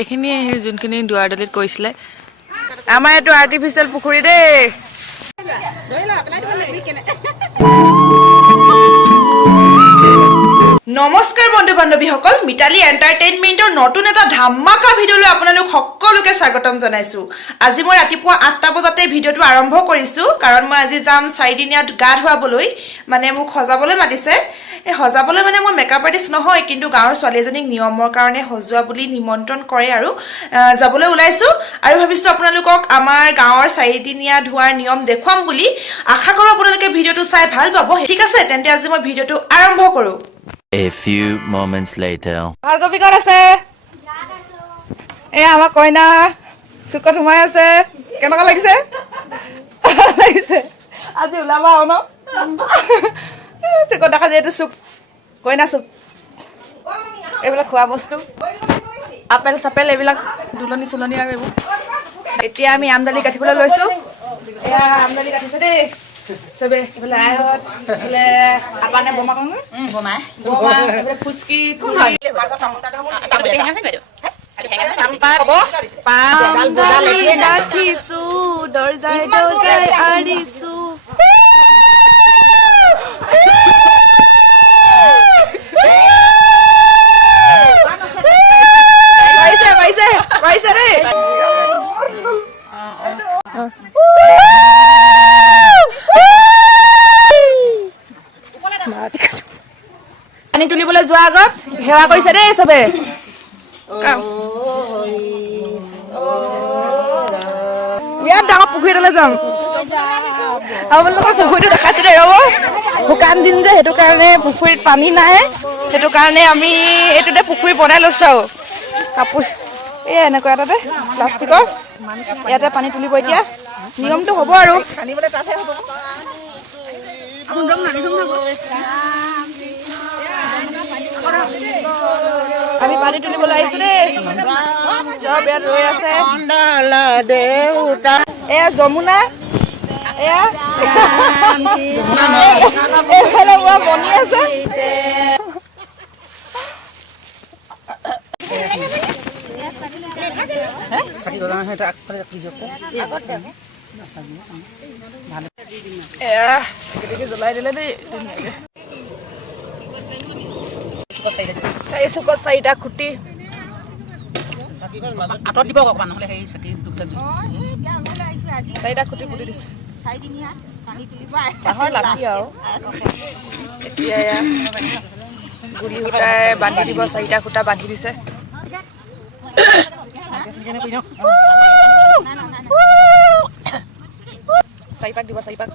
এইখিনি যোনখিনি দুৱাৰদলিত কৈছিলে আমাৰ এইটো আৰ্টিফিচিয়েল পুখুৰী দেই। নমস্কাৰ বন্ধু বান্ধৱীসকল, মিতালী এণ্টাৰটেইনমেণ্টৰ নতুন এটা ধামাকা ভিডিঅ'লৈ আপোনালোক সকলোকে স্বাগতম জনাইছোঁ। আজি মই ৰাতিপুৱা 8টা বজাতে ভিডিঅ'টো আৰম্ভ কৰিছোঁ, কাৰণ মই আজি যাম 4 দিনীয়া গা ধুৱাবলৈ, মানে মোক সজাবলৈ মাতিছে। এই সজাবলৈ মানে মই মেকআপ আৰ্টিষ্ট নহয়, কিন্তু গাঁৱৰ ছোৱালী এজনীক নিয়মৰ কাৰণে সজোৱা বুলি নিমন্ত্ৰণ কৰে আৰু যাবলৈ ওলাইছোঁ। আৰু ভাবিছোঁ আপোনালোকক আমাৰ গাঁৱৰ 4 দিনীয়া ধোৱাৰ নিয়ম দেখুৱাম বুলি। আশা কৰোঁ আপোনালোকে ভিডিঅ'টো চাই ভাল পাব। ঠিক আছে, তেন্তে আজি মই ভিডিঅ'টো আৰম্ভ কৰোঁ। A few moments later. Bhargavi ক'ত আছে? এয়া আমাৰ কইনা চুকত সোমাই আছে। কেনেকুৱা লাগিছে? লাগিছে আজি ওলাবা আৰু ন? চুকত দেখা যায়, এইটো চুক, কইনা চুক। এইবিলাক খোৱা বস্তু, আপেল চাপেল, এইবিলাক দুলনি চুলনি আৰু এইবোৰ। এতিয়া আমি আমদালি কাটিবলৈ লৈছোঁ। এয়া আমদালি কাটিছে দেই চবে। এইফালে আইহঁত, এইফালে আপানে বমা কওঁ বমা, এইফালে ফুচকি দৰ্জাই দৰ্জাই আৰিছো। পাইছে দেই। পানী তুলিবলৈ যোৱাৰ আগত সেৱা কৰিছে দেই চবে। ইয়াত ডাঙৰ পুখুৰী এটালৈ যাম। আপোনালোকৰ পুখুৰীটো দেখাইছো দেই। ৰ'ব, শুকান দিন যে, সেইটো কাৰণে পুখুৰীত পানী নাই। সেইটো কাৰণে আমি এইটোতে পুখুৰী বনাই লৈছো আৰু কাপোৰ এই এনেকুৱা এটাতে প্লাষ্টিকৰ। ইয়াতে পানী তুলিব এতিয়া। নিয়মটো হ'ব আৰু আমি পানী তুলিবলৈ আহিছো দেই। চব ইয়াত ৰৈ আছে। এয়া যমুনা, এয়া এইফালে বনি আছে। জ্বলাই দিলে দেই ধুনীয়াকে। চুকত 4টা খুঁটি আঁতৰত দিব অকণমান, নহ'লে সেই চাকি 4টা খুঁটি পুতি দিছে। বাঁহৰ লাঠি আৰু এতিয়া গুৰি সূতাই বান্ধি দিব। 4টা খুঁটা বান্ধি দিছে। চাৰিপাক দিব, চাৰিপাক।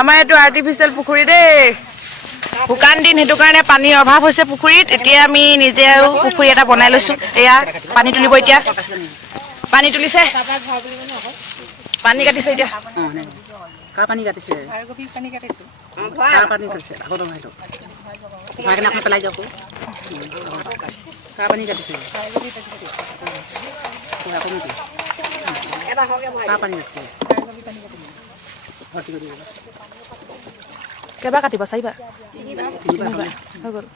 আমাৰ এইটো আৰ্টিফিচিয়েল পুখুৰী দেই। শুকান দিন, সেইটো কাৰণে পানীৰ অভাৱ হৈছে পুখুৰীত। এতিয়া আমি নিজে আৰু পুখুৰী এটা বনাই লৈছো। এয়া পানী তুলিব এতিয়া। পানী তুলিছে, পানী কাটিছে এতিয়া। কাৰ পানী কাটিছে? কাৰ পানী কাটিছে? আকৌ সেইটো ভাইকেনে আপুনি পেলাই যাওক। কাৰ পানী কাটিছে? কাৰ পানী কাটিছে? কেইবাৰ কাটিব? 4বাৰ হৈ গ'ল।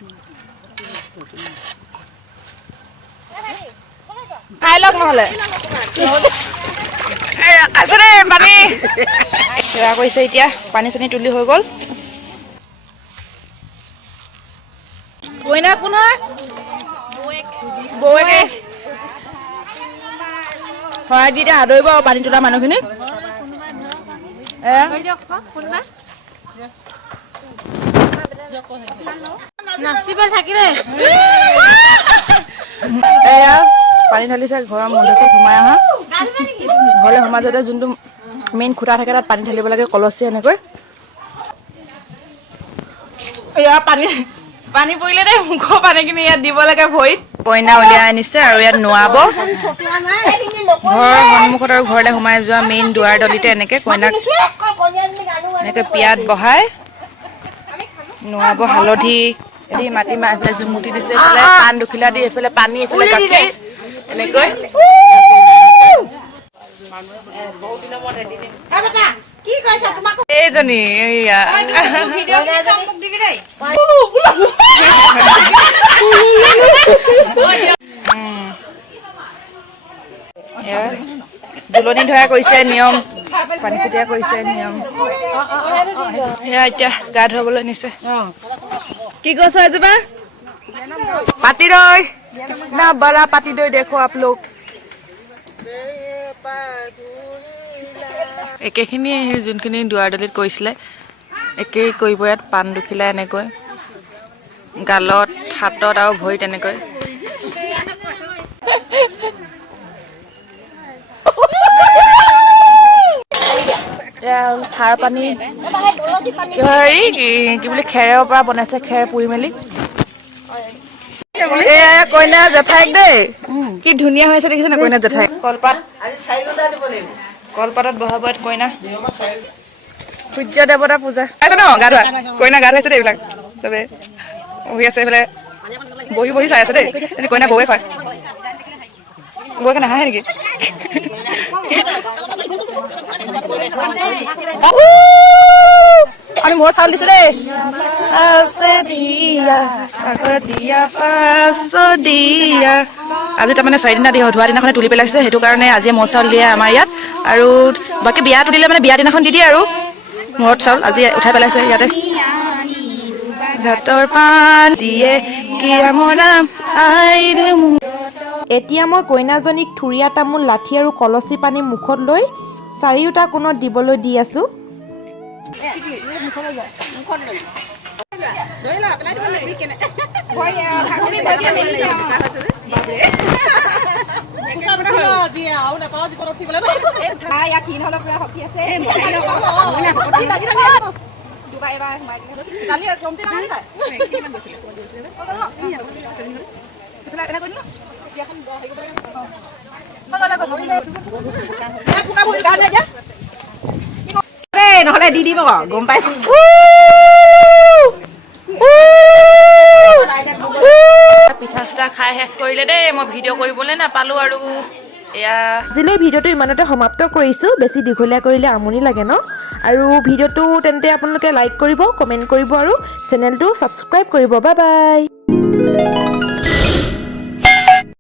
খাই লওক নহ'লে। আছে দেই পানী সেৱা কৰিছে এতিয়া। পানী চানী তুলি হৈ গ'ল। কইনা কোন হয়? বৌৱেকে শৰাই দি এতিয়া আদৰিব আৰু পানী তোলা মানুহখিনিক। এয়া পানী ঢালিছে। ঘৰৰ মন্দিৰটো সোমাই অহা, ঘৰলৈ সোমাই যাওঁতে যোনটো মেইন খুঁটা থাকে তাত পানী ঢালিব লাগে, কলচী এনেকৈ। এয়া পানী পানী পৰিলে দেই, মুখৰ পানীখিনি ইয়াত দিব লাগে ভৰিত। কইনা উলিয়াই আনিছে আৰু ইয়াত নোৱাব। ঘৰৰ সন্মুখত আৰু ঘৰলৈ সোমাই যোৱা মেইন দুৱাৰ দলিতে এনেকে কইনাক এনেকে পিয়াত বহাই নোৱাব। হালধি দি মাটি মাহ এইফালে জুমুটি দিছে, এইফালে পাণ দুখিলা দি, এইফালে পানী, এইফালে গাখীৰ এনেকৈ। এইজনী এইয়া দুলনি ধৰা কৰিছে নিয়ম, পানী ছটিয়া কৰিছে নিয়ম। সেয়া এতিয়া গা ধুৱাবলৈ নিছে। কি কৈছ এজোপা পাতি দৈ না বৰা পাতি দৈ দেখো আপ লোক। একেখিনিয়ে যোনখিনি দুৱাৰডলিত কৰিছিলে একেই কৰিব ইয়াত। পাণ দুখিলা এনেকৈ গালত, হাতত আৰু ভৰিত এনেকৈ। খাৰ পানী হেৰি কি বুলি খেৰৰ পৰা বনাইছে, খেৰ পুৰি মেলি। এয়া কইনা জেঠাইক দেই, কি ধুনীয়া হৈ আছে দেখিছে না কইনা জেঠাইক। কলপাত, কলপাতত বহাব ইয়াত কইনা। সূৰ্য দেৱতা পূজা আছে ন, গা ধোৱা কইনা গা ধুৱাইছে দেই। এইবিলাক চবে বহি আছে, এইফালে বহি বহি চাই আছে দেই। কইনা গৰুৱে খুৱায়, গৰুৱে নাহাঁহে নেকি? আমি মোৰ চাউল দিছো দেই। আজি তাৰমানে 4 দিনা দিয়ে, ধোৱা দিনাখনে তুলি পেলাইছে, সেইটো কাৰণে আজি মদ চাউল দিয়ে আমাৰ ইয়াত। আৰু বাকী বিয়া তুলিলে মানে বিয়া দিনাখন দি দিয়ে আৰু মদ চাউল আজি উঠাই পেলাইছে ইয়াতে। ভাতৰ পান দিয়ে এতিয়া মই কইনাজনীক থুৰীয়া তামোল, লাঠি আৰু কলচী পানী মুখত লৈ চাৰিওটা কোণত দিবলৈ দি আছো। নহ'লে দি দিব গম পাইছো। পিঠা চিঠা খাই শেষ কৰিলে দেই, মই ভিডিঅ' কৰিবলৈ নাপালো আৰু। এয়া আজিলৈ ভিডিঅ'টো ইমানতে সমাপ্ত কৰিছোঁ। বেছি দীঘলীয়া কৰিলে আমনি লাগে ন। আৰু ভিডিঅ'টো তেন্তে আপোনালোকে লাইক কৰিব, কমেণ্ট কৰিব আৰু চেনেলটো ছাবস্ক্ৰাইব কৰিব। Bye bye.